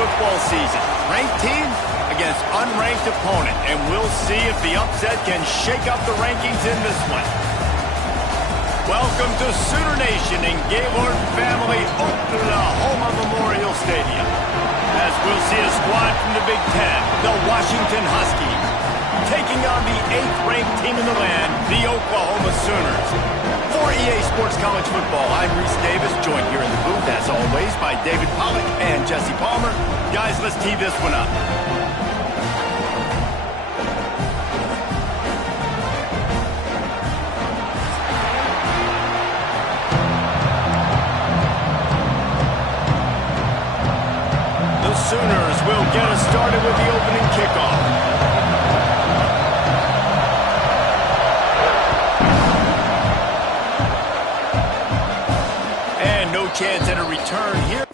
football season. Ranked team against unranked opponent, and we'll see if the upset can shake up the rankings in this one. Welcome to Sooner Nation in Gaylord Family Oklahoma Memorial Stadium. As we'll see a squad from the Big Ten, the Washington Huskies, taking on the 8th-ranked team in the land, the Oklahoma Sooners. For EA Sports College Football, I'm Reese Davis, joined here in the booth, as always, by David Pollack and Jesse Palmer. Guys, let's tee this one up. The Sooners will get us started with the opening kickoff. Chance at a return here.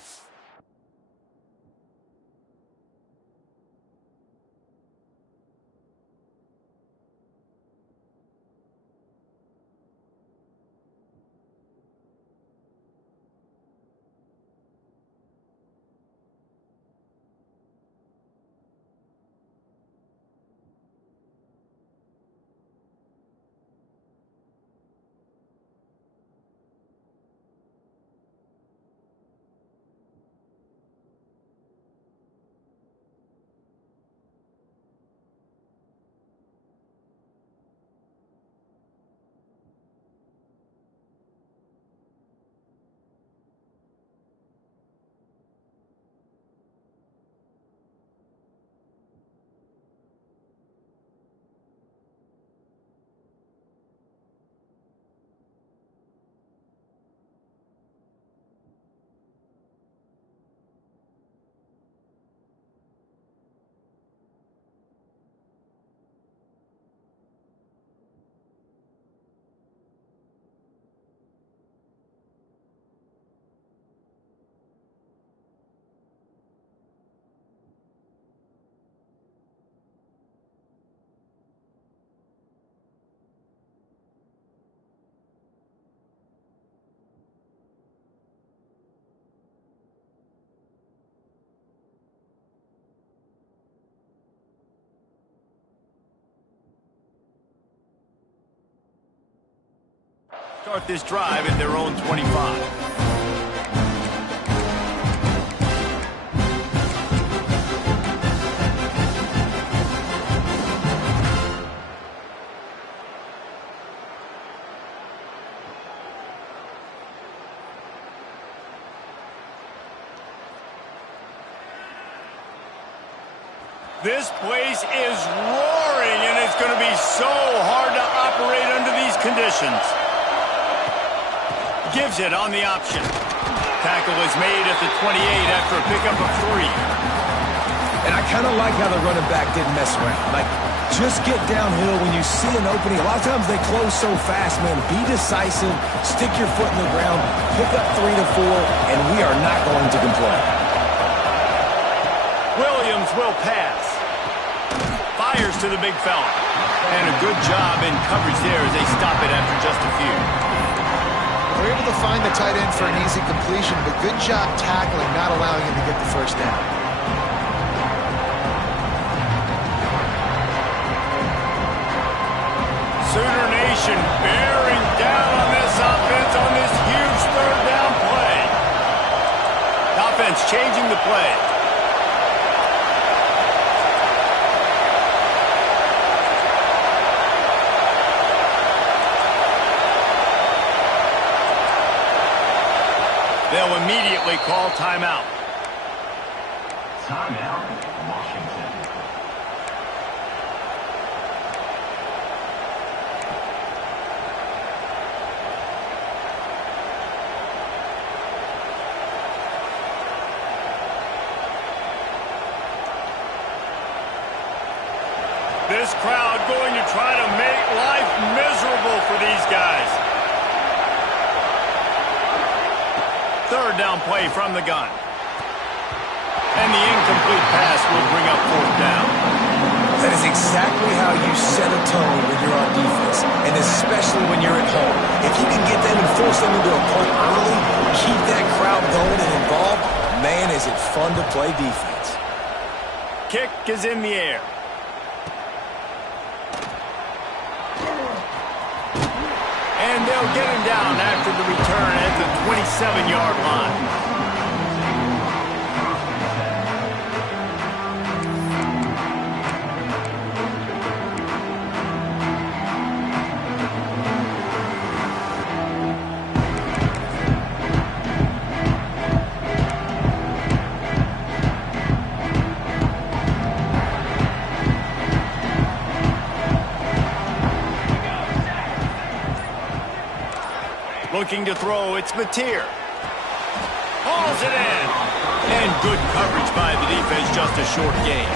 Start this drive at their own 25. This place is roaring, and it's going to be so hard to operate under these conditions. Gives it on the option. Tackle is made at the 28 after a pickup of 3. And I kind of like how the running back didn't mess around. Like, just get downhill when you see an opening. A lot of times they close so fast, man. Be decisive, stick your foot in the ground, pick up 3 to 4, and we are not going to complain. Williams will pass. Fires to the big fella. And a good job in coverage there as they stop it after just a few. We're able to find the tight end for an easy completion, but good job tackling, not allowing him to get the first down. Sooner Nation bearing down on this offense on this huge third down play. Offense changing the play. They'll immediately call timeout. Timeout, Washington. This crowd going to try to make life miserable for these guys. Third down play from the gun. And the incomplete pass will bring up 4th down. That is exactly how you set a tone when you're on defense, and especially when you're at home. If you can get them and force them into a punt early, keep that crowd going and involved, Man, is it fun to play defense. Kick is in the air. And they'll get him down after the return at the 27-yard line. Looking to throw, it's Mateer. Hauls it in. And good coverage by the defense, just a short gain.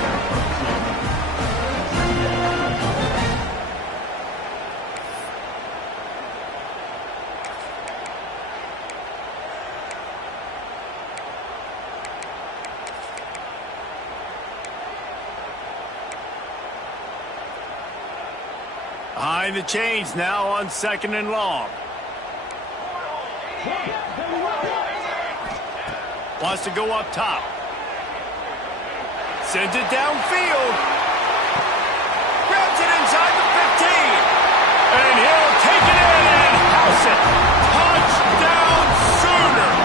Behind the chains now on 2nd and long. Wants to go up top. Sends it downfield. Grabs it inside the 15. And he'll take it in and house it. Touchdown Sooners!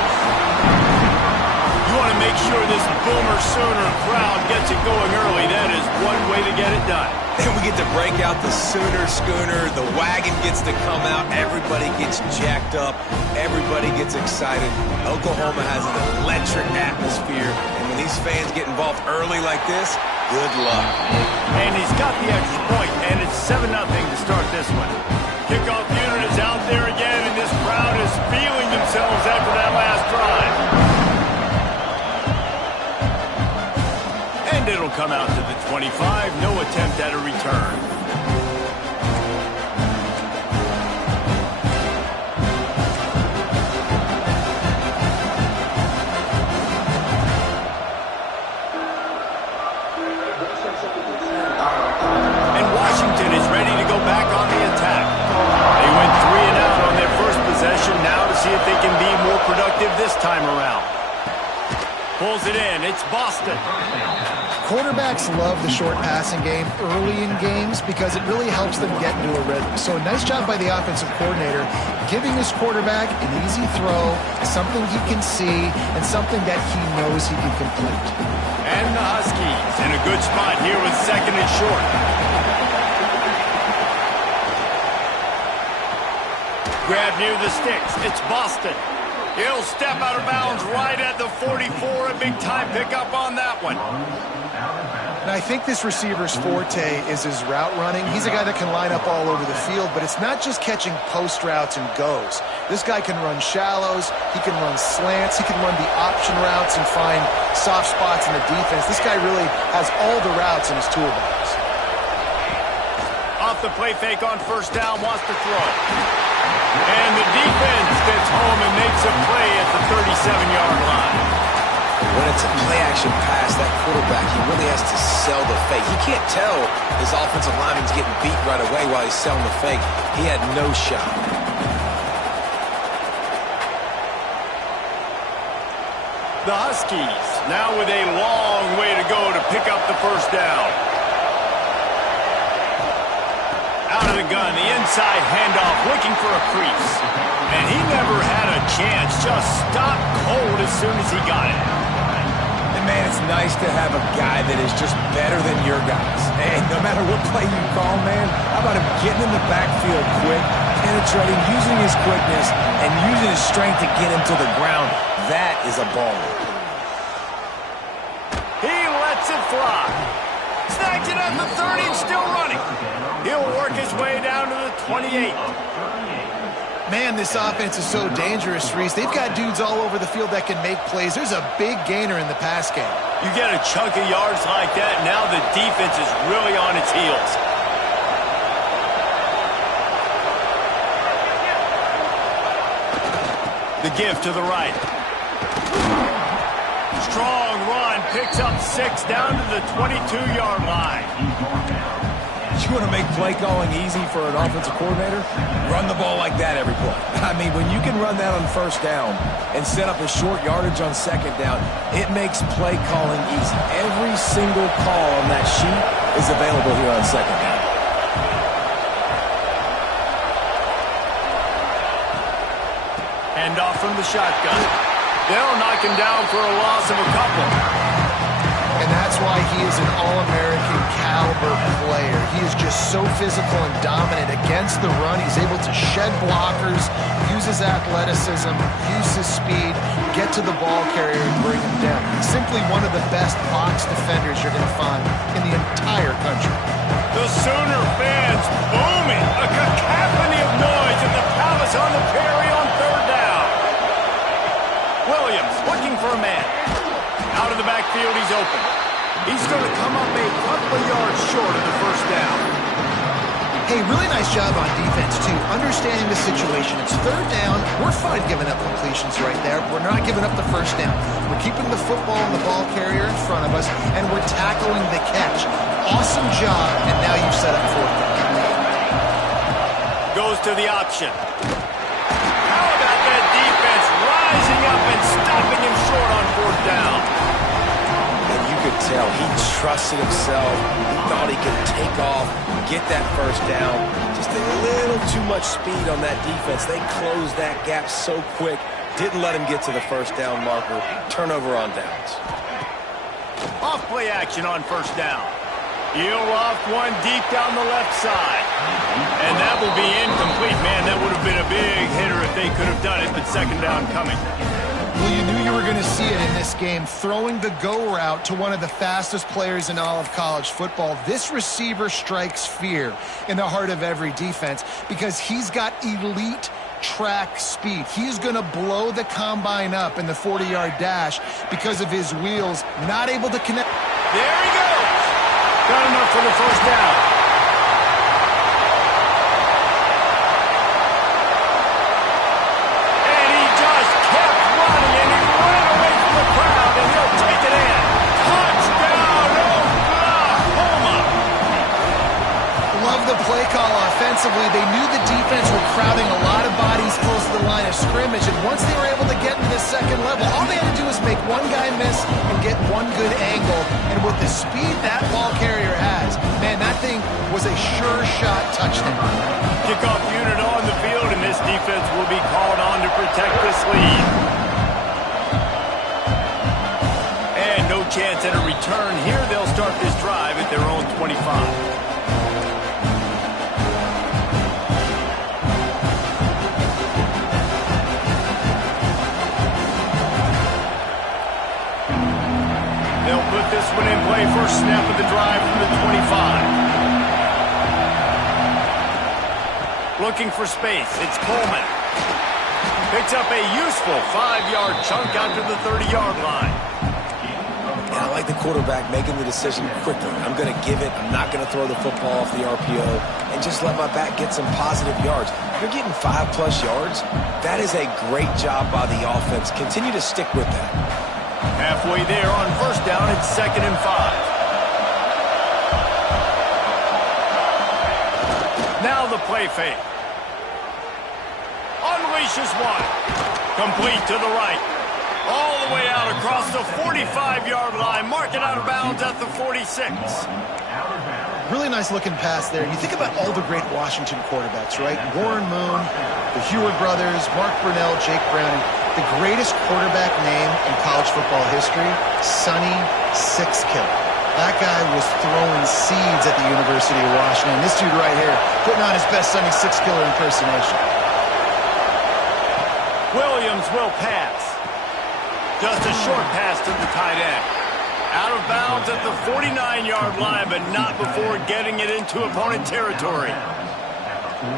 You want to make sure this Boomer Sooner crowd gets it going early. That is one way to get it done. And we get to break out the Sooner Schooner. The wagon gets to come out. Everybody gets jacked up. Everybody gets excited. Oklahoma has an electric atmosphere. And when these fans get involved early like this, good luck. And he's got the extra point, and it's 7-0 to start this one. Kickoff unit is out there again, and this crowd is feeling themselves after that last drive. And it'll come out to the 25. No attempt at a return. And Washington is ready to go back on the attack. They went 3 and out on their first possession. Now to see if they can be more productive this time around. Pulls it in. It's Boston. Quarterbacks love the short passing game early in games because it really helps them get into a rhythm. So a nice job by the offensive coordinator giving his quarterback an easy throw, something he can see, and something that he knows he can complete. And the Huskies in a good spot here with 2nd and short. Grab near the sticks. It's Boston. He'll step out of bounds right at the 44. A big-time pickup on that one. Now, I think this receiver's forte is his route running. He's a guy that can line up all over the field, but it's not just catching post routes and goes. This guy can run shallows, he can run slants, he can run the option routes and find soft spots in the defense. This guy really has all the routes in his toolbox. Off the play fake on 1st down, wants to throw. And the defense gets home and makes a play at the 37-yard line. When it's a play-action pass, that quarterback, he really has to sell the fake. He can't tell his offensive lineman's getting beat right away while he's selling the fake. He had no shot. The Huskies now with a long way to go to pick up the 1st down. Out of the gun, the inside handoff, looking for a crease. And he never had a chance, just stopped cold as soon as he got it. And man, it's nice to have a guy that is just better than your guys. And no matter what play you call, man, how about him getting in the backfield quick, penetrating, using his quickness, and using his strength to get him to the ground. That is a baller. He lets it fly. Snags it at the 30 and still running. He'll work his way down to the 28. Man, this offense is so dangerous, Reese. They've got dudes all over the field that can make plays. There's a big gainer in the pass game. You get a chunk of yards like that, now the defense is really on its heels. The give to the right. Strong run, picks up 6 down to the 22-yard line. You want to make play calling easy for an offensive coordinator? Run the ball like that every play. I mean, when you can run that on first down and set up a short yardage on second down, it makes play calling easy. Every single call on that sheet is available here on second down. Hand off from the shotgun. They'll knock him down for a loss of a couple. And that's why he is an All-American caliber player. He is just so physical and dominant against the run. He's able to shed blockers, use his athleticism, use his speed, get to the ball carrier and bring him down. He's simply one of the best box defenders you're going to find in the entire country. The Sooner fans booming. A cacophony of noise at the Palace on the Prairie on third down. Williams looking for a man. Out of the backfield, he's open. He's going to come up a couple of yards short of the first down. Hey, really nice job on defense, too. Understanding the situation. It's third down. We're fine giving up completions right there. We're not giving up the first down. We're keeping the football and the ball carrier in front of us, and we're tackling the catch. Awesome job, and now you've set up fourth down. Goes to the option. How about that defense rising up and stopping him short on fourth down? And you could tell he trusted himself. He thought he could take off, get that first down. Just a little too much speed on that defense. They closed that gap so quick. Didn't let him get to the first down marker. Turnover on downs. Off play action on first down. He'll loft one deep down the left side. And that will be incomplete. Man, that would have been a big hitter if they could have done it, but second down coming. Well, you knew you were going to see it in this game, throwing the go route to one of the fastest players in all of college football. This receiver strikes fear in the heart of every defense because he's got elite track speed. He's going to blow the combine up in the 40-yard dash because of his wheels, not able to connect. There he goes. Got enough for the first down. Offensively, they knew the defense were crowding a lot of bodies close to the line of scrimmage, and once they were able to get into the second level, all they had to do was make one guy miss and get one good angle, and with the speed that ball carrier has, man, that thing was a sure shot touchdown. Kickoff unit on the field, and this defense will be called on to protect this lead. And no chance at a return here. They'll start this drive at their own 25. Put this one in play. First snap of the drive from the 25. Looking for space. It's Coleman. Picks up a useful 5-yard chunk out to the 30-yard line. Yeah, I like the quarterback making the decision quickly. I'm going to give it. I'm not going to throw the football off the RPO and just let my back get some positive yards. You're getting 5+ yards. That is a great job by the offense. Continue to stick with that. Halfway there on first down, it's 2nd and 5. Now the play fake. Unleashes one. Complete to the right. All the way out across the 45-yard line. Mark it out of bounds at the 46. Really nice looking pass there. You think about all the great Washington quarterbacks, right? Warren Moon, the Heward brothers, Mark Brunell, Jake Browning. The greatest quarterback name in college football history, Sonny Sixkiller. That guy was throwing seeds at the University of Washington. This dude right here, putting on his best Sonny Sixkiller impersonation. Williams will pass. Just a short pass to the tight end. Out of bounds at the 49-yard line, but not before getting it into opponent territory.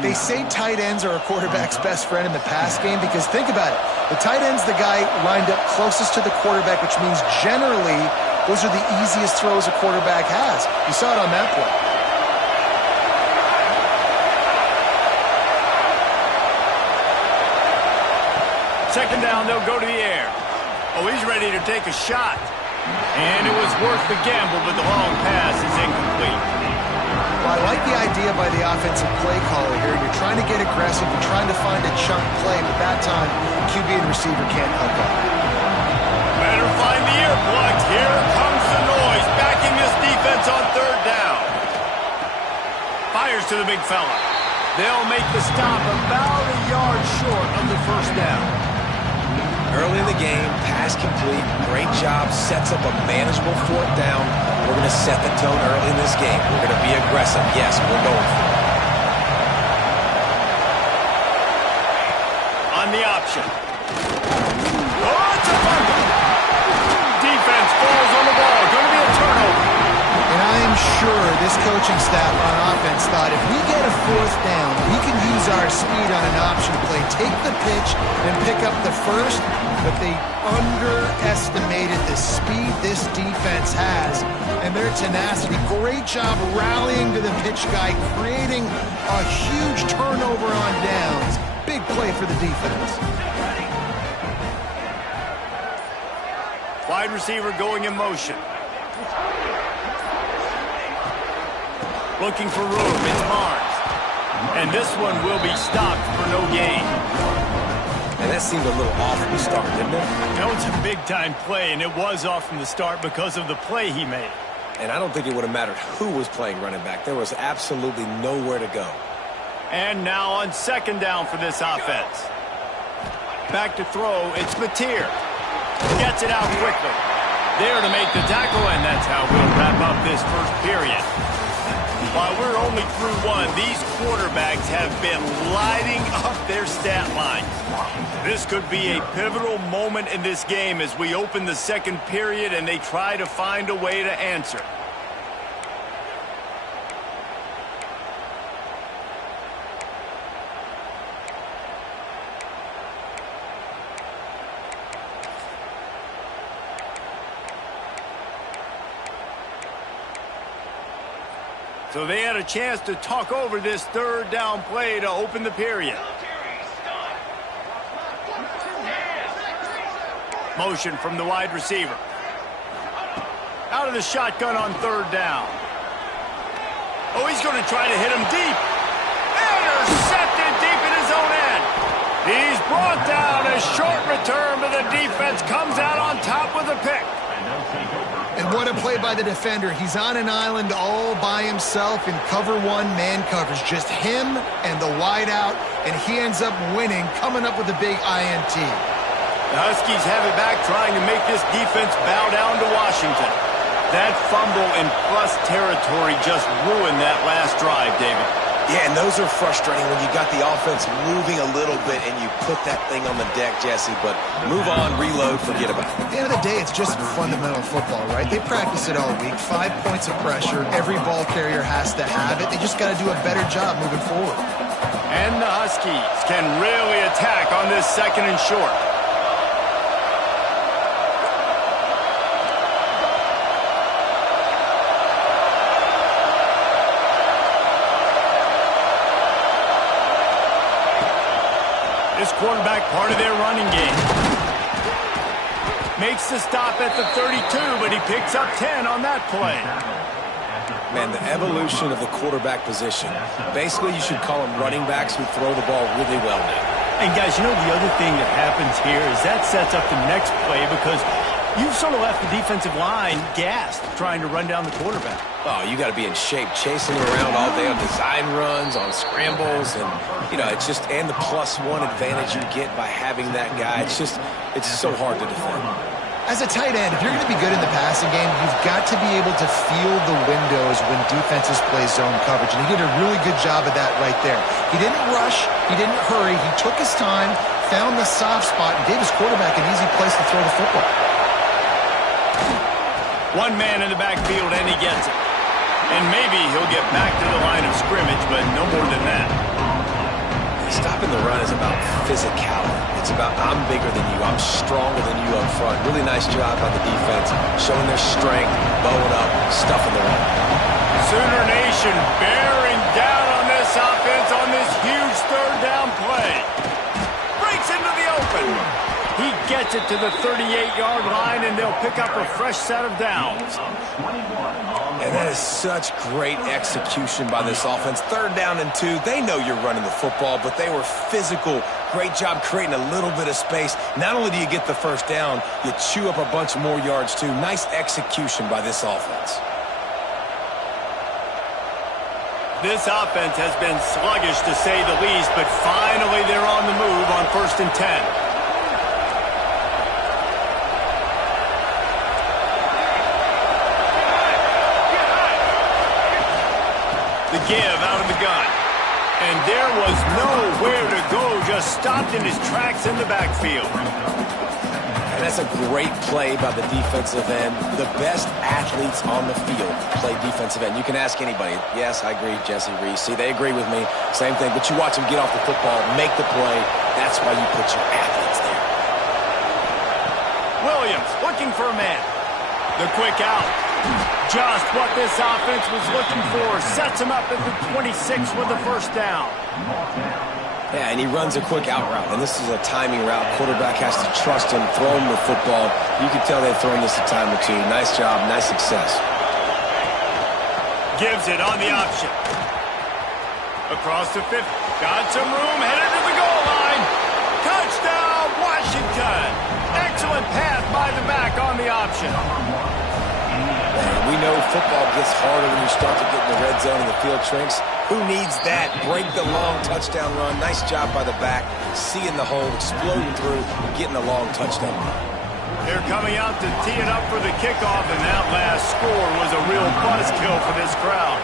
They say tight ends are a quarterback's best friend in the pass game because think about it. The tight end's the guy lined up closest to the quarterback, which means generally those are the easiest throws a quarterback has. You saw it on that play. Second down, they'll go to the air. Oh, he's ready to take a shot. And it was worth the gamble, but the long pass is incomplete. Well, I like the idea by the offensive play caller here. You're trying to get aggressive. You're trying to find a chunk play, but that time, QB and receiver can't help out. Better find the earplugs. Here comes the noise. Backing this defense on third down. Fires to the big fella. They'll make the stop about a yard short of the first down. Early in the game, pass complete, great job, sets up a manageable fourth down. We're going to set the tone early in this game. We're going to be aggressive. Yes, we're going for it. On the option. Oh, it's a fumble. Defense falls on the ball. Going to be a turnover. And I am sure this coaching staff on offense thought if we get a fourth down, we can use our speed on an option play, take the pitch, and pick up the first, but they underestimated the speed this defense has and their tenacity. Great job rallying to the pitch guy, creating a huge turnover on downs. Big play for the defense. Wide receiver going in motion. Looking for room, it's Barnes. And this one will be stopped for no gain. And that seemed a little off from the start, didn't it? That was a big-time play, and it was off from the start because of the play he made. And I don't think it would have mattered who was playing running back. There was absolutely nowhere to go. And now on second down for this offense. Back to throw, it's Mateer. Gets it out quickly. There to make the tackle, and that's how we'll wrap up this first period. While we're only through one, these quarterbacks have been lighting up their stat lines. This could be a pivotal moment in this game as we open the second period and they try to find a way to answer. So they had a chance to talk over this third down play to open the period. Motion from the wide receiver. Out of the shotgun on third down. Oh, he's going to try to hit him deep. Intercepted deep in his own end. He's brought down. A short return, but the defense comes out on top with a pick. And what a play by the defender. He's on an island all by himself in cover one man coverage. Just him and the wideout, and he ends up winning, coming up with a big INT. The Huskies have it back, trying to make this defense bow down to Washington. That fumble in plus territory just ruined that last drive, David. Yeah, and those are frustrating when you got the offense moving a little bit and you put that thing on the deck, Jesse. But move on, reload, forget about it. At the end of the day, it's just fundamental football, right? They practice it all week. 5 points of pressure. Every ball carrier has to have it. They just got to do a better job moving forward. And the Huskies can really attack on this second and short. This quarterback part of their running game. Makes the stop at the 32, but he picks up 10 on that play. Man, the evolution of the quarterback position. Basically, you should call them running backs who throw the ball really well now. And guys, you know the other thing that happens here is that sets up the next play because you've sort of left the defensive line gassed trying to run down the quarterback. Oh, you got to be in shape, chasing him around all day on design runs, on scrambles, and, you know, it's just, and the +1 advantage you get by having that guy. It's so hard to defend. As a tight end, if you're going to be good in the passing game, you've got to be able to feel the windows when defenses play zone coverage, and he did a really good job of that right there. He didn't rush, he didn't hurry, he took his time, found the soft spot, and gave his quarterback an easy place to throw the football. One man in the backfield, and he gets it. And maybe he'll get back to the line of scrimmage, but no more than that. Stopping the run is about physicality. It's about I'm bigger than you, I'm stronger than you up front. Really nice job by the defense, showing their strength, bowing up, stuffing the run. Sooner Nation bearing down on this offense on this huge third down play. Breaks into the open. He gets gets it to the 38-yard line, and they'll pick up a fresh set of downs. And that is such great execution by this offense. 3rd down and 2. They know you're running the football, but they were physical. Great job creating a little bit of space. Not only do you get the first down, you chew up a bunch more yards too. Nice execution by this offense. This offense has been sluggish to say the least, but finally they're on the move on 1st and 10. The give out of the gun. And there was nowhere to go, just stopped in his tracks in the backfield. And that's a great play by the defensive end. The best athletes on the field play defensive end. You can ask anybody. Yes, I agree, Jesse Reese. See, they agree with me. Same thing. But you watch them get off the football, make the play. That's why you put your athletes there. Williams looking for a man. The quick out. Just what this offense was looking for. Sets him up at the 26 with the first down. Yeah, and he runs a quick out route, and this is a timing route. Quarterback has to trust him, throw him the football. You can tell they've thrown this a time or two. Nice job, nice success. Gives it on the option. Across the 50. Got some room, headed to the goal line. Touchdown, Washington. Excellent pass by the back on the option. We know football gets harder when you start to get in the red zone and the field shrinks. Who needs that? Break the long touchdown run. Nice job by the back. Seeing the hole, exploding through, getting a long touchdown run. They're coming out to tee it up for the kickoff, and that last score was a real buzzkill for this crowd.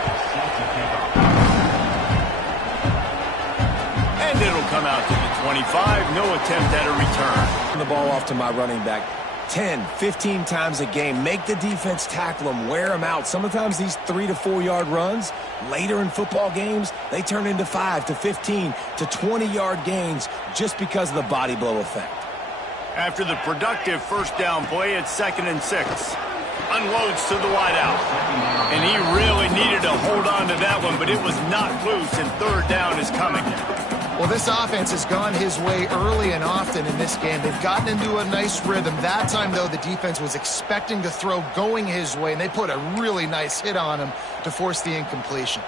And it'll come out to the 25. No attempt at a return. The ball off to my running back. 10, 15 times a game. Make the defense tackle them, wear them out. Sometimes these 3 to 4 yard runs, later in football games, they turn into 5 to 15 to 20 yard gains just because of the body blow effect. After the productive first down play, it's 2nd and 6. Unloads to the wideout. And he really needed to hold on to that one, but it was knocked loose, and 3rd down is coming. Well, this offense has gone his way early and often in this game. They've gotten into a nice rhythm. That time, though, the defense was expecting to throw going his way, and they put a really nice hit on him to force the incompletion.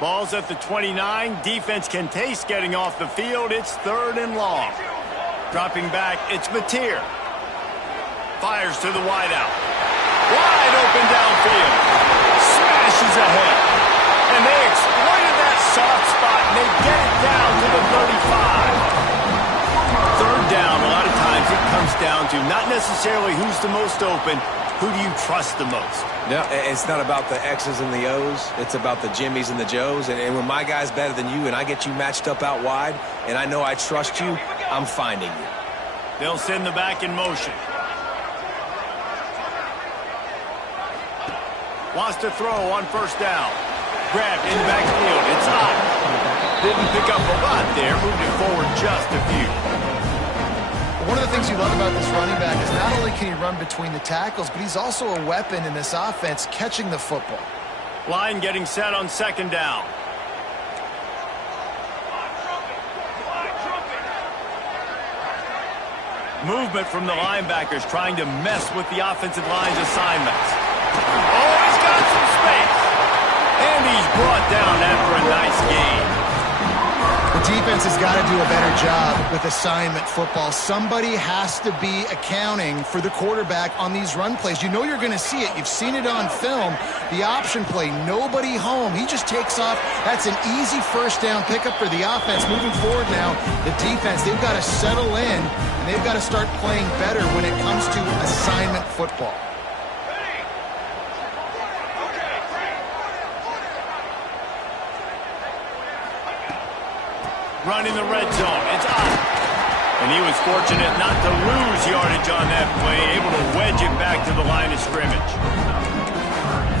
Ball's at the 29. Defense can taste getting off the field. It's 3rd and long. Dropping back, it's Mateer. Fires to the wideout. Wide open downfield. Smashes ahead. And they exploited that soft spot, and they get it down to the 35. 3rd down, a lot of times it comes down to not necessarily who's the most open, who do you trust the most? No, it's not about the X's and the O's. It's about the Jimmies and the Joes. And when my guy's better than you and I get you matched up out wide, and I know I trust you, I'm finding you. They'll send the back in motion. Wants to throw on 1st down. Grabbed in the backfield. It's hot. Didn't pick up a lot there. Moved it forward just a few. One of the things you love about this running back is not only can he run between the tackles, but he's also a weapon in this offense catching the football. Line getting set on 2nd down. Movement from the linebackers trying to mess with the offensive line's assignments. Oh, he's got some space. And he's brought down after a nice game. The defense has got to do a better job with assignment football. Somebody has to be accounting for the quarterback on these run plays. You know you're going to see it. You've seen it on film. The option play, nobody home. He just takes off. That's an easy 1st down pickup for the offense. Moving forward now, the defense, they've got to settle in, and they've got to start playing better when it comes to assignment football. Running the red zone. It's up. And he was fortunate not to lose yardage on that play, able to wedge it back to the line of scrimmage.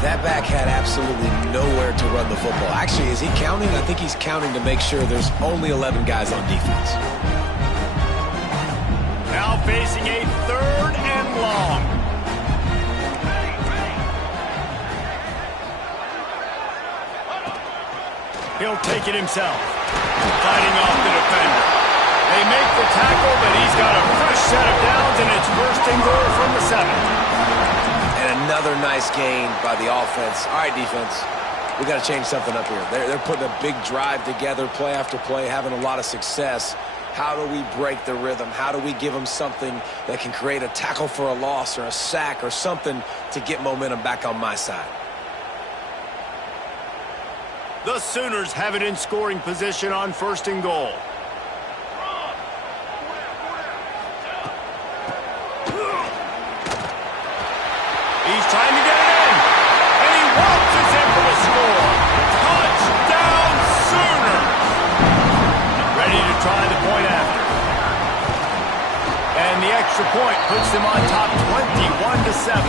That back had absolutely nowhere to run the football. Actually, is he counting? I think he's counting to make sure there's only 11 guys on defense. Now facing a 3rd and long. He'll take it himself. Fighting off the defender. They make the tackle, but he's got a fresh set of And another nice gain by the offense. All right, defense, we got to change something up here. They're putting a big drive together, play after play, having a lot of success. How do we break the rhythm? How do we give them something that can create a tackle for a loss or a sack or something to get momentum back on my side? The Sooners have it in scoring position on 1st and goal. He's trying to get it in, and he waltzes in for the score. Touchdown, Sooners! Ready to try the point after. And the extra point puts them on top 21-7.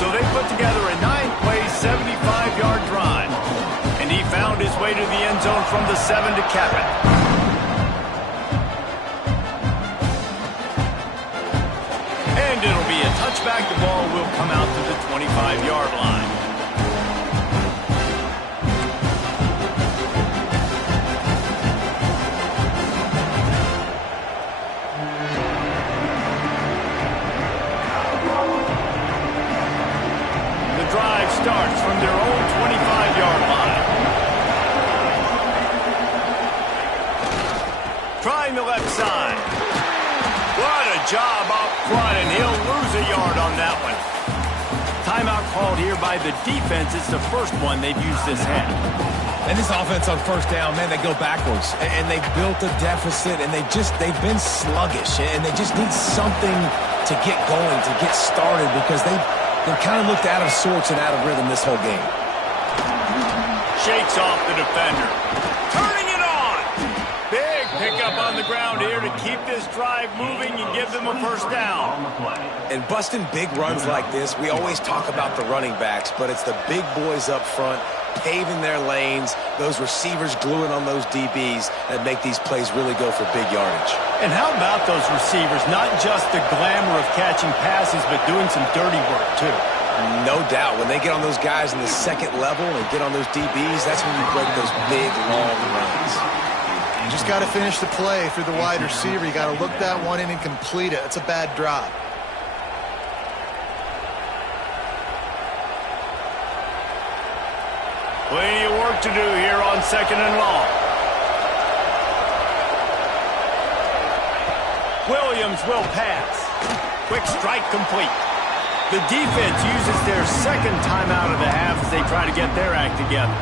So they put together a 9-play, 75-yard drive. And he found his way to the end zone from the 7 to cap it. And it'll be a touchback. The ball will come out to the 25-yard line. The drive starts from their own 25-yard line. Trying the left side. What a job up front, and he'll lose a yard on that one. Timeout called here by the defense. It's the first one they've used this half. And this offense on 1st down, man, they go backwards. And they built a deficit, and they've been sluggish. And they just need something to get going, to get started, because they've kind of looked out of sorts and out of rhythm this whole game. Shakes off the defender. Turning it on! Big pickup on the ground here to keep this drive moving and give them a 1st down. And busting big runs like this, we always talk about the running backs, but it's the big boys up front, paving their lanes, those receivers gluing on those DBs that make these plays really go for big yardage. And how about those receivers? Not just the glamour of catching passes, but doing some dirty work, too. No doubt. When they get on those guys in the 2nd level and get on those DBs, that's when you break those big, long runs. You just got to finish the play for the wide receiver. You got to look that one in and complete it. It's a bad drop. Plenty of work to do here on 2nd and long. Williams will pass. Quick strike complete. The defense uses their 2nd timeout of the half as they try to get their act together.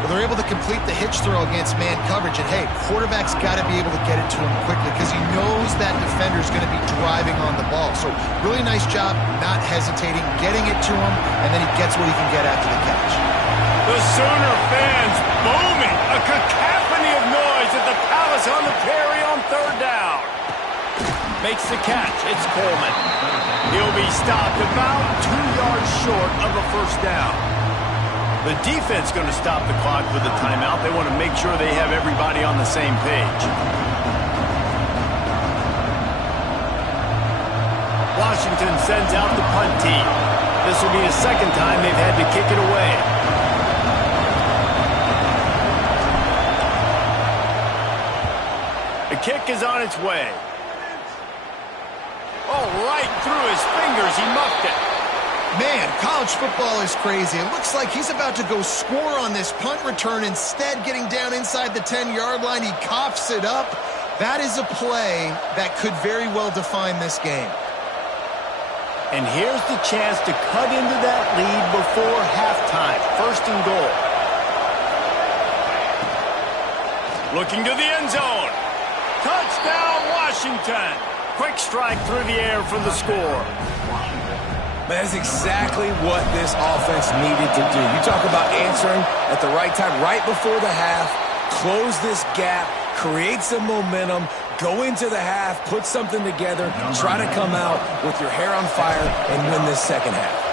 Well, they're able to complete the hitch throw against man coverage. And, hey, quarterback's got to be able to get it to him quickly because he knows that defender's going to be driving on the ball. So really nice job not hesitating, getting it to him, and then he gets what he can get after the catch. The Sooner fans booming. A cacophony of noise at the Palace on the Prairie on 3rd down. Makes the catch. It's Coleman. He'll be stopped about 2 yards short of a 1st down. The defense going to stop the clock with a timeout. They want to make sure they have everybody on the same page. Washington sends out the punt team. This will be the 2nd time they've had to kick it away. The kick is on its way. Oh, right through his fingers. He muffed it. Man, college football is crazy. It looks like he's about to go score on this punt return. Instead, getting down inside the 10-yard line, he coughs it up. That is a play that could very well define this game. And here's the chance to cut into that lead before halftime. 1st and goal. Looking to the end zone. Touchdown, Washington. Quick strike through the air for the score. That's exactly what this offense needed to do. You talk about answering at the right time, right before the half, close this gap, create some momentum, go into the half, put something together, try to come out with your hair on fire and win this 2nd half.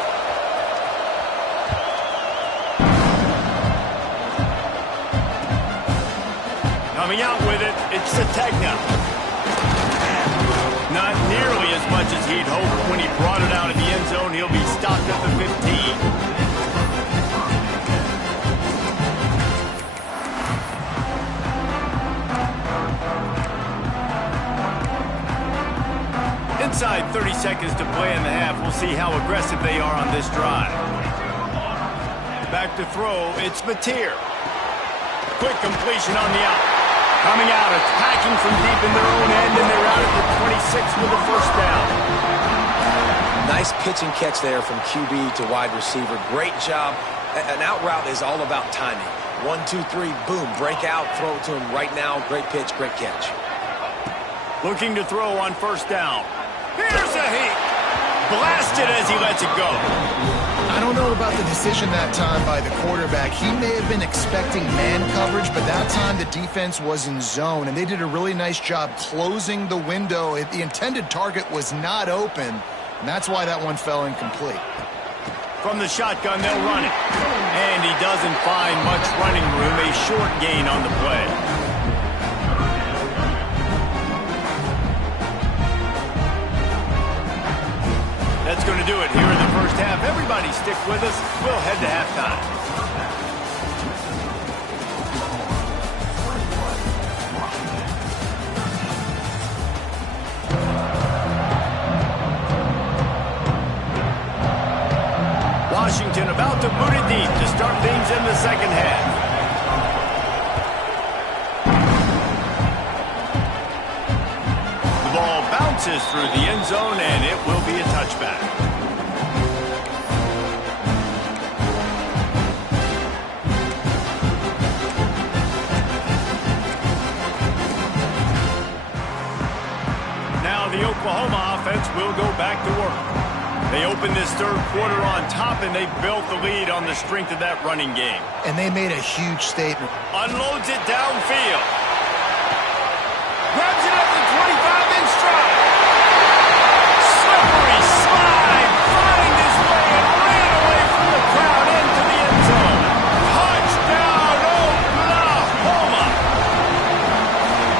Coming out with it, it's Sategna. Not nearly as much as he'd hoped when he brought it out of the end zone. He'll be stopped at the 15. Inside 30 seconds to play in the half. We'll see how aggressive they are on this drive. Back to throw, it's Mateer. Quick completion on the out. Coming out, attacking from deep in their own end, and they're out at the 26 with a first down. Nice pitch and catch there from QB to wide receiver. Great job. An out route is all about timing. 1, 2, 3, boom, break out, throw it to him right now. Great pitch, great catch. Looking to throw on first down. Here's a heat. Blasted as he lets it go. I don't know about the decision that time by the quarterback. He may have been expecting man coverage, but that time the defense was in zone, and they did a really nice job closing the window. The intended target was not open, and that's why that one fell incomplete. From the shotgun, they'll run it. And he doesn't find much running room, a short gain on the play. That's going to do it here in the first half. Everybody stick with us. We'll head to halftime. Washington about to boot it deep to start things in the second half. The ball bounces through the end zone, and it will be a touchback. Now the Oklahoma offense will go back to work. They opened this third quarter on top, and they built the lead on the strength of that running game. And they made a huge statement. Unloads it downfield. Grabs it at the 25-inch stride. Slippery slide. Find his way and ran away from the crowd into the end zone. Touchdown, Oklahoma.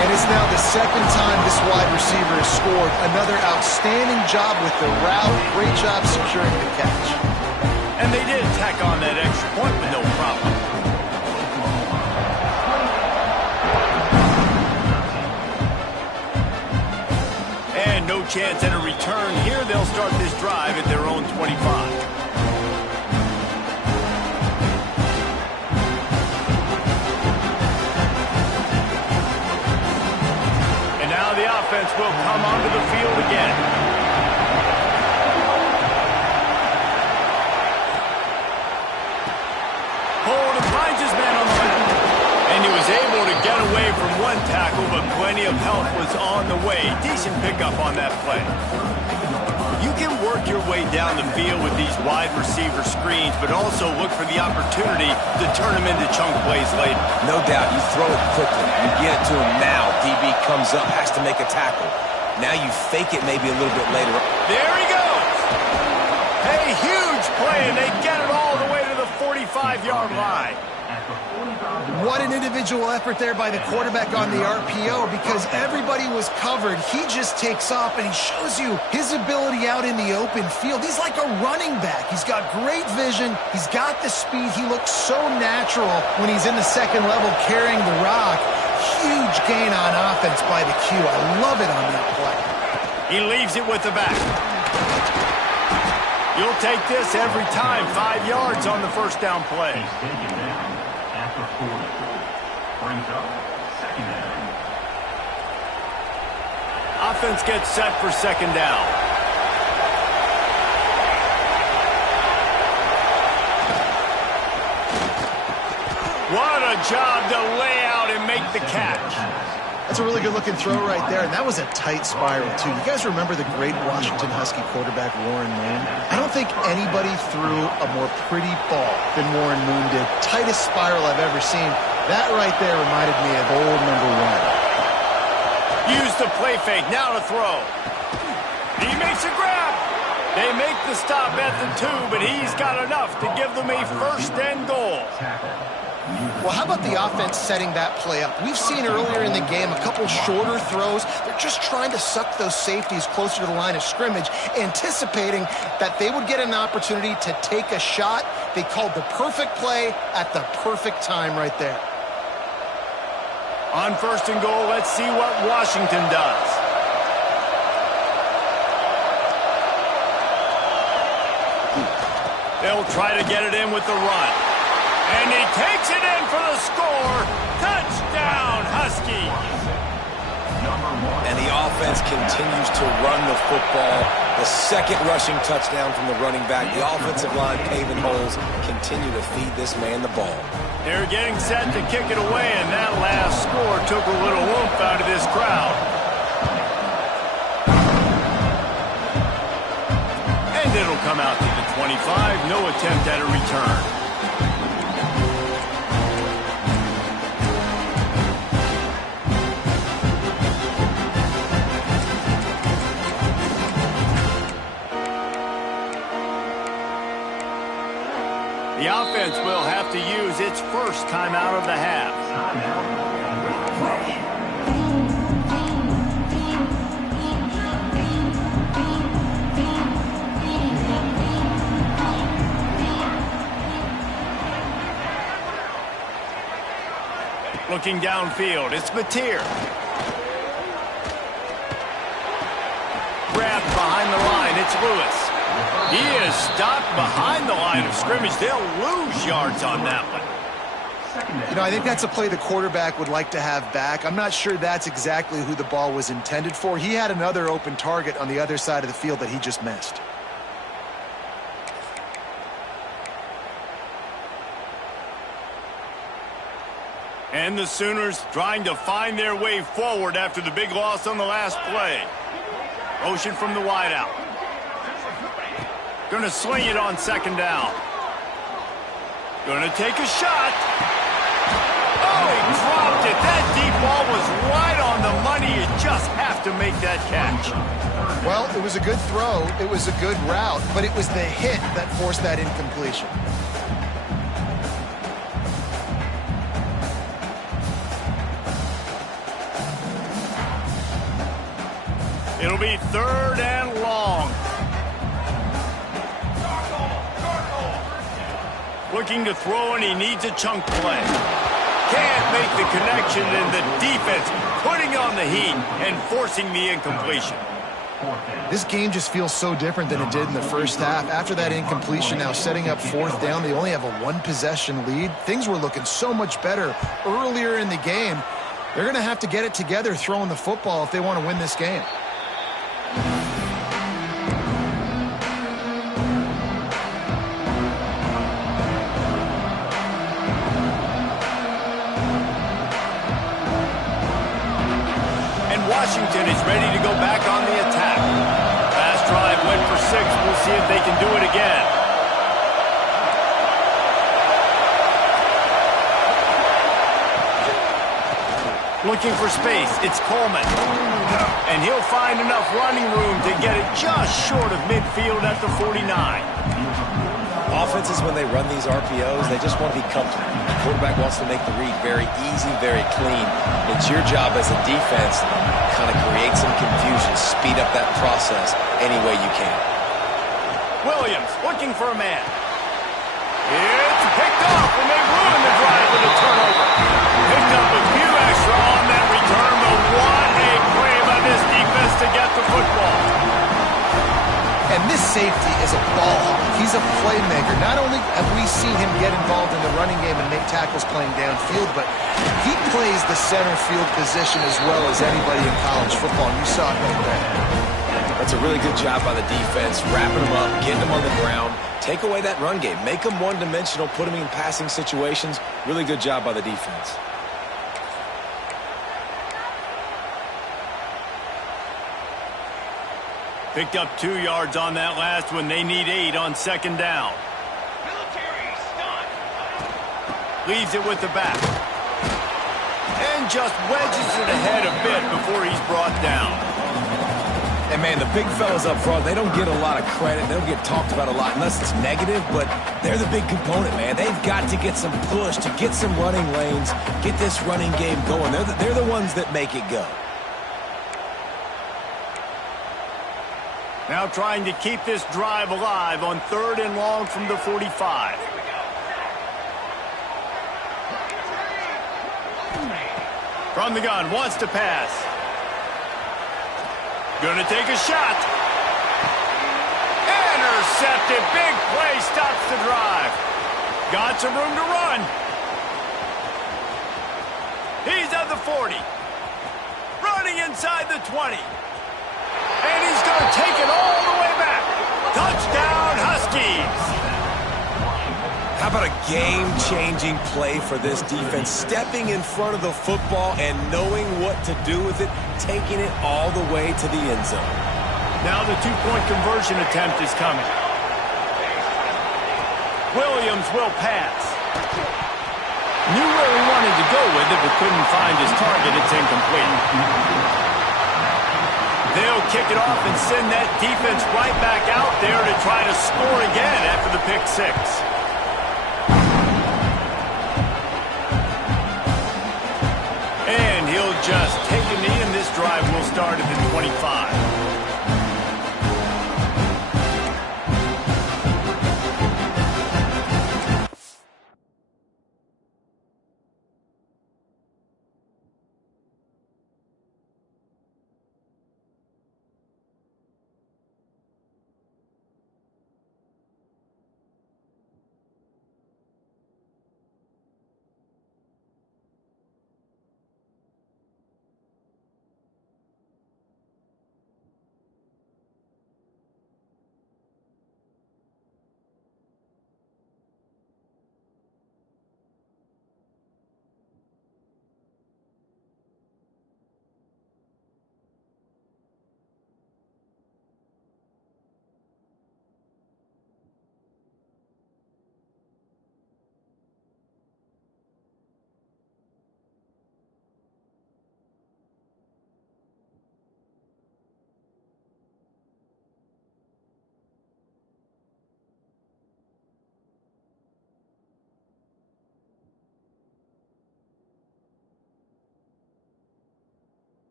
And it's now the second time this wide receiver has scored. Another outstanding job with the route. Great job securing the catch. And they did tack on that extra point with no problem. And no chance at a return here. They'll start this drive at their own 25. The offense will come onto the field again. Holden finds his man on the left. And he was able to get away from one tackle, but plenty of help was on the way. Decent pickup on that play. You can work your way down the field with these wide receiver screens, but also look for the opportunity to turn them into chunk plays later. No doubt, you throw it quickly. You get it to him now. DB comes up, has to make a tackle. Now you fake it maybe a little bit later. There he goes. A huge play, and they get it all the way to the 45-yard line. What an individual effort there by the quarterback on the RPO, because everybody was covered. He just takes off, and he shows you his ability out in the open field. He's like a running back. He's got great vision. He's got the speed. He looks so natural when he's in the second level carrying the rock. Huge gain on offense by the Q. I love it on that play. He leaves it with the back. You'll take this every time. 5 yards on the first down play. Offense gets set for second down. What a job to lay out and make the catch. That's a really good-looking throw right there, and that was a tight spiral, too. You guys remember the great Washington Husky quarterback Warren Moon? I don't think anybody threw a more pretty ball than Warren Moon did. Tightest spiral I've ever seen. That right there reminded me of old number 1. Use the play fake, now to throw. He makes a grab. They make the stop at the 2, but he's got enough to give them a first and goal. Well, how about the offense setting that play up? We've seen earlier in the game a couple shorter throws. They're just trying to suck those safeties closer to the line of scrimmage, anticipating that they would get an opportunity to take a shot. They called the perfect play at the perfect time right there. On first and goal, let's see what Washington does. They'll try to get it in with the run. And he takes it in for the score. Touchdown, Huskies. And the offense continues to run the football. The second rushing touchdown from the running back. The offensive line paving holes continue to feed this man the ball. They're getting set to kick it away, and that last score took a little oomph out of this crowd. And it'll come out to the 25. No attempt at a return. The offense will have to use its first timeout of the half. Looking downfield, it's Mateer. Grabbed behind the line, it's Lewis. He is stopped behind the line of scrimmage. They'll lose yards on that one. You know, I think that's a play the quarterback would like to have back. I'm not sure that's exactly who the ball was intended for. He had another open target on the other side of the field that he just missed. And the Sooners trying to find their way forward after the big loss on the last play. Motion from the wideout. Going to sling it on second down. Going to take a shot. Oh, he dropped it. That deep ball was right on the money. You just have to make that catch. Well, it was a good throw. It was a good route, but it was the hit that forced that incompletion. It'll be third and long. Looking to throw, and he needs a chunk play. Can't make the connection, and the defense putting on the heat and forcing the incompletion. This game just feels so different than it did in the first half. After that incompletion, now setting up fourth down, they only have a one-possession lead. Things were looking so much better earlier in the game. They're going to have to get it together throwing the football if they want to win this game. Washington is ready to go back on the attack. Last drive went for 6. We'll see if they can do it again. Looking for space. It's Coleman. And he'll find enough running room to get it just short of midfield at the 49. Offenses, when they run these RPOs, they just want to be comfortable. The quarterback wants to make the read very easy, very clean. It's your job as a defense to kind of create some confusion, speed up that process any way you can. Williams looking for a man. It's picked off, and they ruin the drive with a turnover. Picked up a few extra on that return, but what a play by this defense to get the football. And this safety is a ball hawk. He's a playmaker. Not only have we seen him get involved in the running game and make tackles playing downfield, but he plays the center field position as well as anybody in college football, and you saw it right there. That's a really good job by the defense, wrapping them up, getting them on the ground. Take away that run game. Make them one-dimensional, put them in passing situations. Really good job by the defense. Picked up 2 yards on that last one. They need 8 on second down. Leaves it with the back. And just wedges it ahead a bit before he's brought down. And, man, the big fellas up front, they don't get a lot of credit. They don't get talked about a lot unless it's negative, but they're the big component, man. They've got to get some push to get some running lanes, get this running game going. They're the ones that make it go. Now trying to keep this drive alive on third and long from the 45. From the gun, wants to pass. Gonna take a shot. intercepted. Big play stops the drive. Got some room to run. He's at the 40. Running inside the 20. And he's going to take it all the way back. Touchdown, Huskies. How about a game-changing play for this defense? Stepping in front of the football and knowing what to do with it, taking it all the way to the end zone. Now the two-point conversion attempt is coming. Williams will pass. Knew where he wanted to go with it, but couldn't find his target. It's incomplete. They'll kick it off and send that defense right back out there to try to score again after the pick six. And he'll just take a knee, and this drive will start at the 25.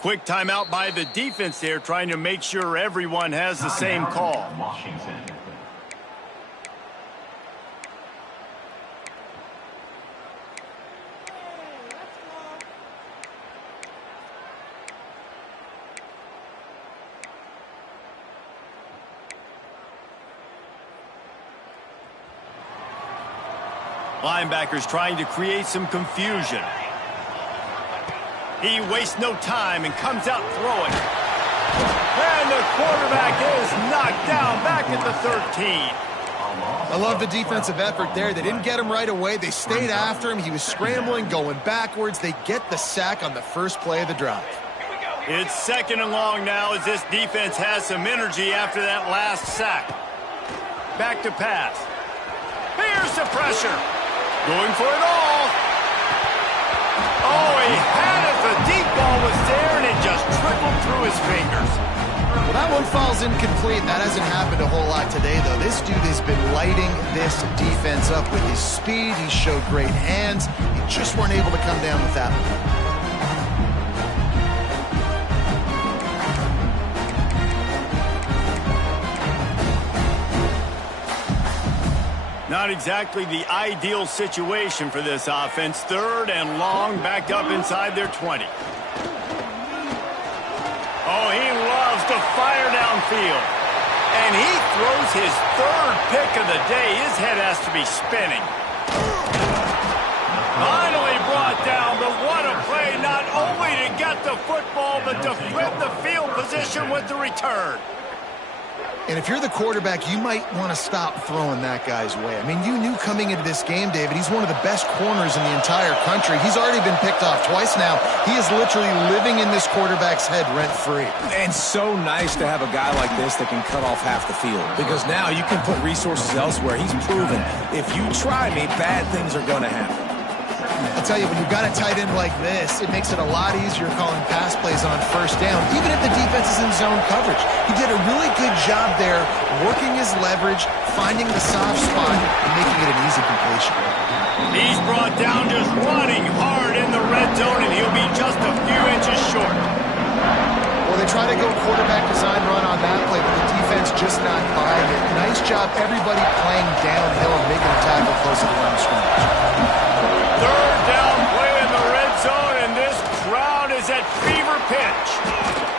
Quick timeout by the defense there, trying to make sure everyone has the same call. Washington. Linebackers trying to create some confusion. He wastes no time and comes out throwing. And the quarterback is knocked down back at the 13. I love the defensive effort there. They didn't get him right away. They stayed after him. He was scrambling, going backwards. They get the sack on the first play of the drive. It's second and long now as this defense has some energy after that last sack. Back to pass. Here's the pressure. Going for it all. Oh, he had it. The deep ball was there, and it just trickled through his fingers. Well, that one falls incomplete. That hasn't happened a whole lot today, though. This dude has been lighting this defense up with his speed. He showed great hands. He just weren't able to come down with that one. Not exactly the ideal situation for this offense. Third and long, backed up inside their 20. Oh, he loves to fire downfield. And he throws his third pick of the day. His head has to be spinning. Finally brought down, but what a play, not only to get the football, but to flip the field position with the return. And if you're the quarterback, you might want to stop throwing that guy's way. I mean, you knew coming into this game, David, he's one of the best corners in the entire country. He's already been picked off twice now. He is literally living in this quarterback's head rent-free. And so nice to have a guy like this that can cut off half the field. Because now you can put resources elsewhere. He's proven if you try me, bad things are going to happen. I'll tell you, when you've got a tight end like this, it makes it a lot easier calling pass plays on first down, even if the defense is in zone coverage. He did a really good job there, working his leverage, finding the soft spot, and making it an easy completion. He's brought down just running hard in the red zone, and he'll be just a few inches short. Well, they try to go quarterback design run on that play, but the defense just not buying it. Nice job, everybody playing downhill and making a tackle close to the line of scrimmage. Third down play in the red zone, and this crowd is at fever pitch.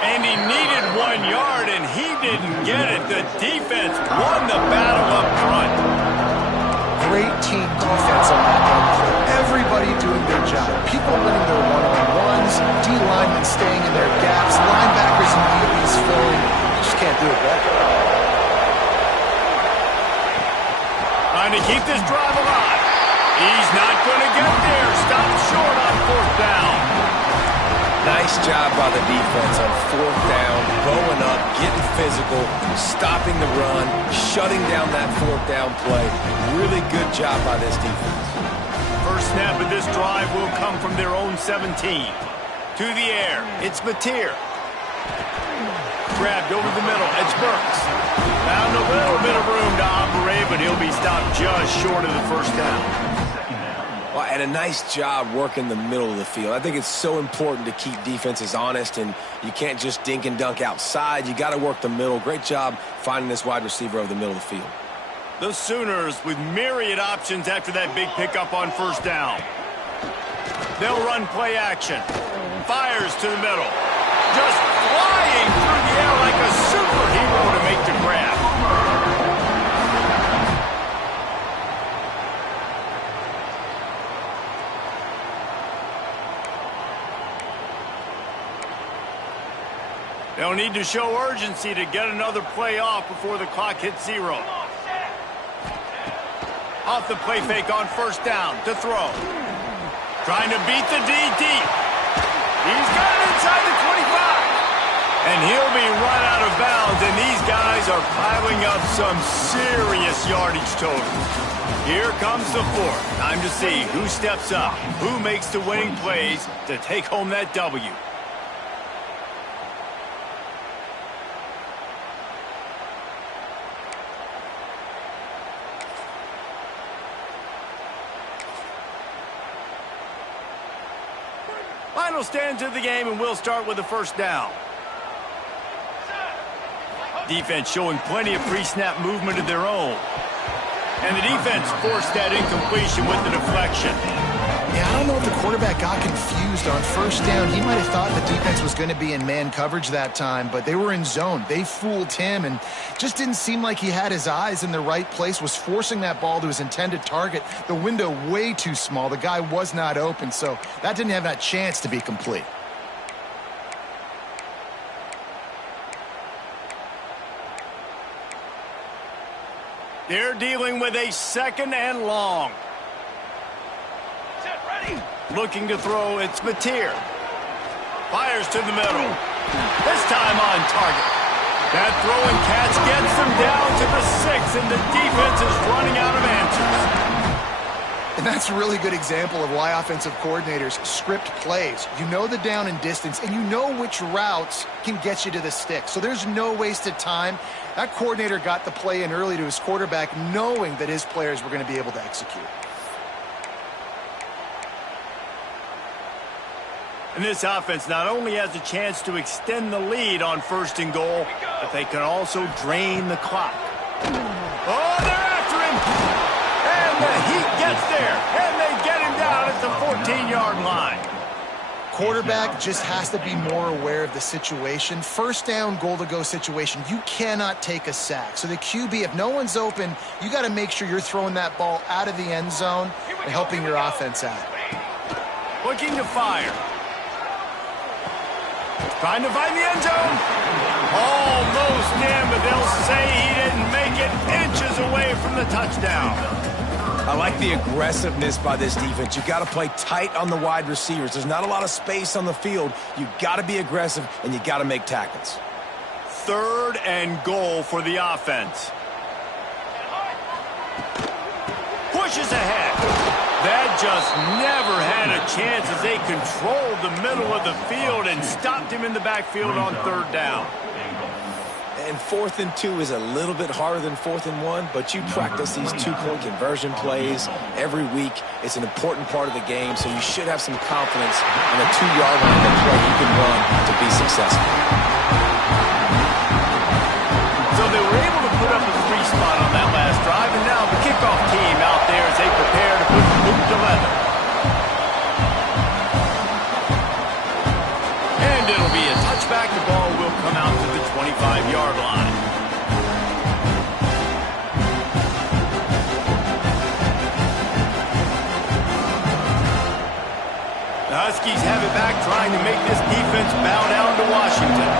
And he needed 1 yard, and he didn't get it. The defense won the battle up front. Great team defense on that one play. Everybody doing their job. People winning their one-on-ones, D-linemen staying in their gaps, linebackers and DBs filling. You just can't do it better. Trying to keep this drive alive. He's not going to get there. Stopped short on fourth down. Nice job by the defense on fourth down, bowing up, getting physical, stopping the run, shutting down that fourth down play. Really good job by this defense. First snap of this drive will come from their own 17. To the air, it's Mateer. Grabbed over the middle, it's Burks. Found a little bit of room to operate, but he'll be stopped just short of the first down. Well, and a nice job working the middle of the field. I think it's so important to keep defenses honest, and you can't just dink and dunk outside. You got to work the middle. Great job finding this wide receiver over the middle of the field. The Sooners with myriad options after that big pickup on first down. They'll run play action. Fires to the middle. Just flying through the air like a superhero to make the grab. They'll need to show urgency to get another play off before the clock hits 0. Off the play fake on first down to throw. Trying to beat the D deep. He's got it inside the 25. And he'll be run out of bounds, and these guys are piling up some serious yardage totals. Here comes the fourth. Time to see who steps up, who makes the winning plays to take home that W. Final stands of the game, and we'll start with the first down. Defense showing plenty of pre-snap movement of their own. And the defense forced that incompletion with the deflection. Yeah, I don't know if the quarterback got confused on first down. He might have thought the defense was going to be in man coverage that time, but they were in zone. They fooled him and just didn't seem like he had his eyes in the right place, was forcing that ball to his intended target. The window way too small. The guy was not open, so that didn't have that chance to be complete. They're dealing with a second and long. Looking to throw, it's Mateer. Fires to the middle. This time on target. That throw and catch gets them down to the 6, and the defense is running out of answers. And that's a really good example of why offensive coordinators script plays. You know the down and distance, and you know which routes can get you to the stick. So there's no wasted time. That coordinator got the play in early to his quarterback, knowing that his players were going to be able to execute. And this offense not only has a chance to extend the lead on first and goal, but they can also drain the clock. Oh, they're after him! And the Heat gets there, and they get him down at the 14-yard line. Quarterback just has to be more aware of the situation. First down, goal-to-go situation, you cannot take a sack. So the QB, if no one's open, you got to make sure you're throwing that ball out of the end zone and helping your offense out. Looking to fire. Trying to find the end zone. Almost in, but they'll say he didn't make it, inches away from the touchdown. I like the aggressiveness by this defense. You got to play tight on the wide receivers. There's not a lot of space on the field. You got to be aggressive, and you got to make tackles. Third and goal for the offense. Pushes ahead. That just never had a chance as they controlled the middle of the field and stopped him in the backfield on 3rd down. And 4th and 2 is a little bit harder than 4th and 1, but you practice these 2-point conversion plays every week. It's an important part of the game, so you should have some confidence on the 2-yard line of the play you can run to be successful. So they were able to put up a 3 spot on that last drive, and now the kickoff team out there as they prepare to put the boot to leather. And it'll be a touchback. The ball will come out to the 25-yard line. The Huskies have it back, trying to make this defense bow down to Washington.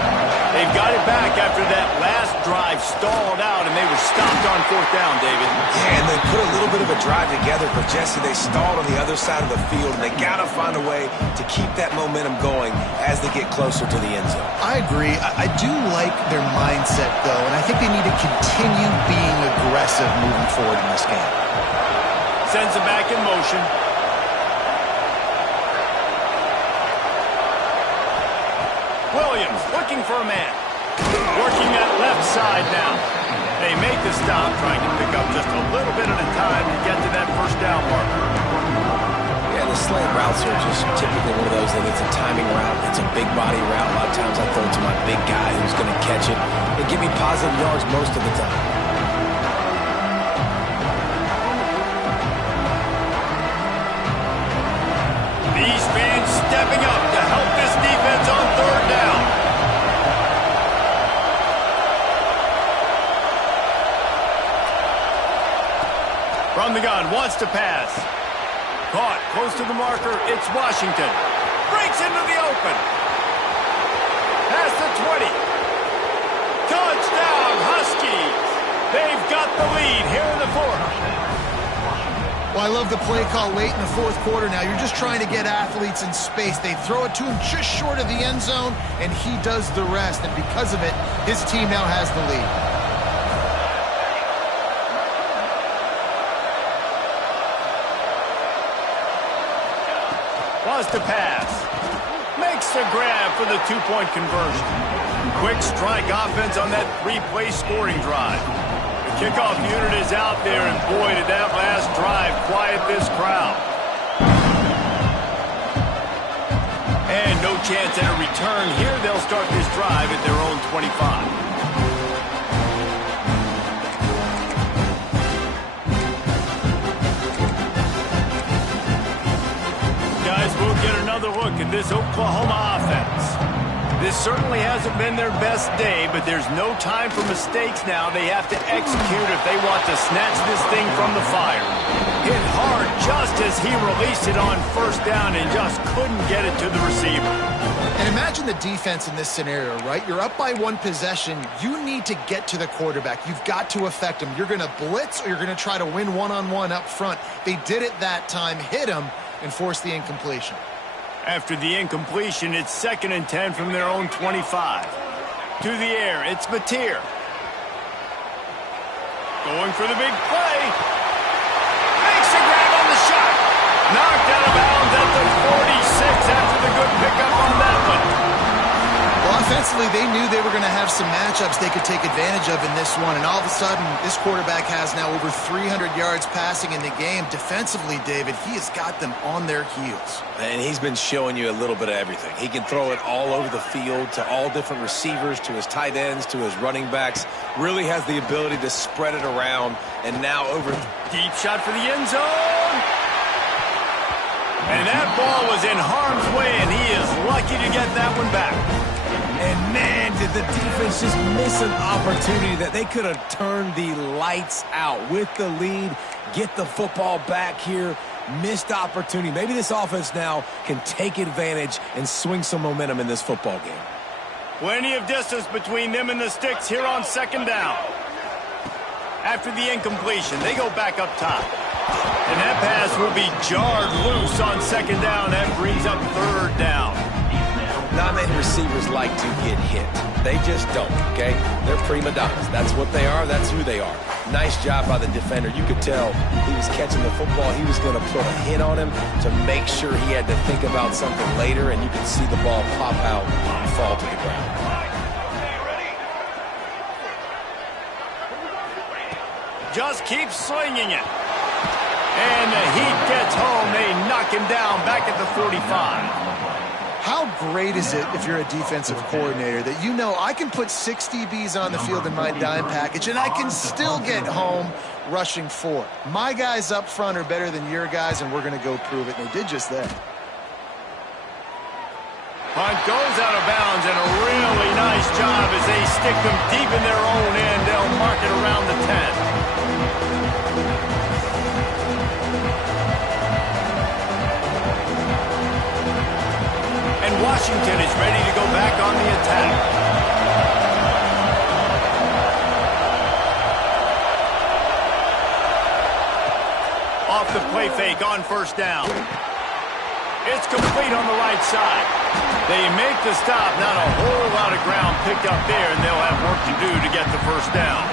They've got it back after that last drive stalled out, and they were stopped on 4th down, David. Yeah, and they put a little bit of a drive together, but Jesse, they stalled on the other side of the field, and they got to find a way to keep that momentum going as they get closer to the end zone. I agree. I do like their mindset, though, and I think they need to continue being aggressive moving forward in this game. Sends it back in motion. Williams looking for a man. Working that left side now. They make the stop, trying to pick up just a little bit at a time to get to that 1st down marker. Yeah, the slant routes are just typically one of those that it's a timing route. It's a big body route. A lot of times I throw it to my big guy who's going to catch it and give me positive yards most of the time. These fans stepping up to help this defense on 3rd down. From the gun, wants to pass. Caught, close to the marker, it's Washington. Breaks into the open. Past the 20. Touchdown, Huskies. They've got the lead here in the 4th. Well, I love the play call late in the 4th quarter now. You're just trying to get athletes in space. They throw it to him just short of the end zone, and he does the rest. And because of it, his team now has the lead. Wants to pass. Makes the grab for the 2-point conversion. Quick strike offense on that 3-play scoring drive. The kickoff unit is out there, and boy, did that last drive quiet this crowd. And no chance at a return here. They'll start this drive at their own 25. We'll get another look at this Oklahoma offense. This certainly hasn't been their best day, but there's no time for mistakes now. They have to execute if they want to snatch this thing from the fire. Hit hard just as he released it on 1st down and just couldn't get it to the receiver. And imagine the defense in this scenario, right? You're up by 1 possession. You need to get to the quarterback. You've got to affect him. You're going to blitz or you're going to try to win one-on-one up front. They did it that time, hit him, and force the incompletion. After the incompletion, it's 2nd and 10 from their own 25. To the air, it's Mateer. Going for the big play. Makes the grab on the shot. Knocked out of bounds at the 46 after the good pickup on that one. Well, offensively, they knew they were going to have some matchups they could take advantage of in this one, and all of a sudden, this quarterback has now over 300 yards passing in the game. Defensively, David, he has got them on their heels. And he's been showing you a little bit of everything. He can throw it all over the field to all different receivers, to his tight ends, to his running backs. Really has the ability to spread it around, and now over. Deep shot for the end zone. And that ball was in harm's way, and he is lucky to get that one back. And man, did the defense just miss an opportunity that they could have turned the lights out with the lead, get the football back here. Missed opportunity. Maybe this offense now can take advantage and swing some momentum in this football game. Plenty of distance between them and the sticks here on 2nd down. After the incompletion, they go back up top. And that pass will be jarred loose on 2nd down. That brings up 3rd down. Not many receivers like to get hit. They just don't, okay? They're prima donnas. That's what they are. That's who they are. Nice job by the defender. You could tell he was catching the football. He was going to put a hit on him to make sure he had to think about something later, and you could see the ball pop out and fall to the ground. Just keep slinging it. And the heat gets home. They knock him down back at the 45. How great is it if you're a defensive coordinator that you know I can put 6 DBs on the field in my dime package and I can still get home rushing 4. My guys up front are better than your guys, and we're going to go prove it. And they did just that. Punt goes out of bounds, and a really nice job as they stick them deep in their own end. They'll mark it around the 10. Washington is ready to go back on the attack. Off the play fake on first down. It's complete on the right side. They make the stop. Not a whole lot of ground picked up there, and they'll have work to do to get the first down.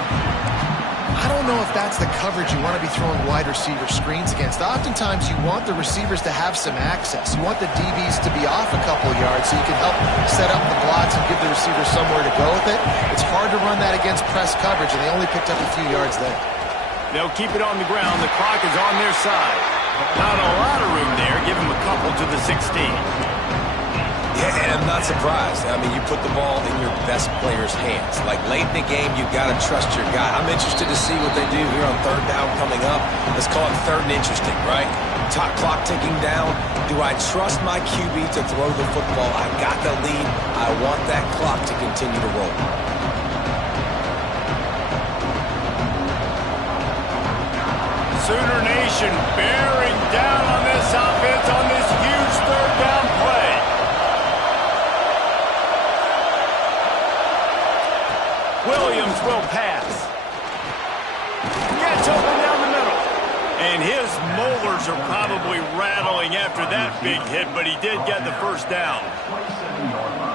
I don't know if that's the coverage you want to be throwing wide receiver screens against. Oftentimes, you want the receivers to have some access. You want the DBs to be off a couple yards so you can help set up the blocks and give the receiver somewhere to go with it. It's hard to run that against press coverage, and they only picked up a few yards there. They'll keep it on the ground. The clock is on their side. Not a lot of room there. Give them a couple to the 16. Yeah, and I'm not surprised. I mean, you put the ball in your best player's hands. Like, late in the game, you've got to trust your guy. I'm interested to see what they do here on third down coming up. Let's call it third and interesting, right? Top clock ticking down. Do I trust my QB to throw the football? I got the lead. I want that clock to continue to roll. Sooner Nation bearing down on this offense on this huge third down play. Williams will pass. Gets open down the middle. And his molars are probably rattling after that big hit, but he did get the first down.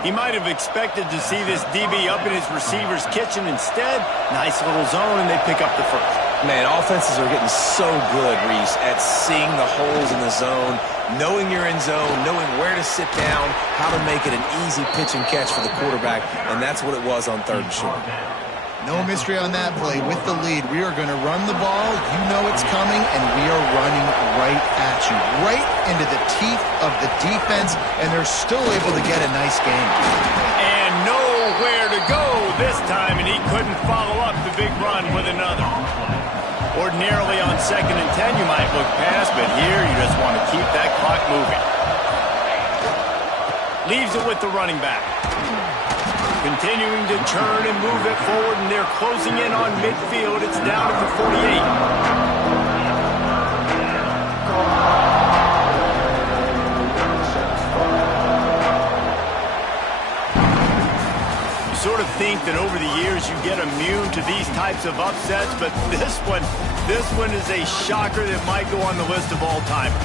He might have expected to see this DB up in his receiver's kitchen. Instead, nice little zone, and they pick up the first. Man, offenses are getting so good, Reese, at seeing the holes in the zone, knowing you're in zone, knowing where to sit down, how to make it an easy pitch and catch for the quarterback, and that's what it was on third and short. No mystery on that play. With the lead, we are going to run the ball. You know it's coming, and we are running right at you, right into the teeth of the defense, and they're still able to get a nice game. And nowhere to go this time, and he couldn't follow up the big run with another. Ordinarily on 2nd and 10, you might look past, but here you just want to keep that clock moving. Leaves it with the running back. Continuing to turn and move it forward, and they're closing in on midfield. It's down at the 48. Sort of think that over the years you get immune to these types of upsets, but this one is a shocker that might go on the list of all time.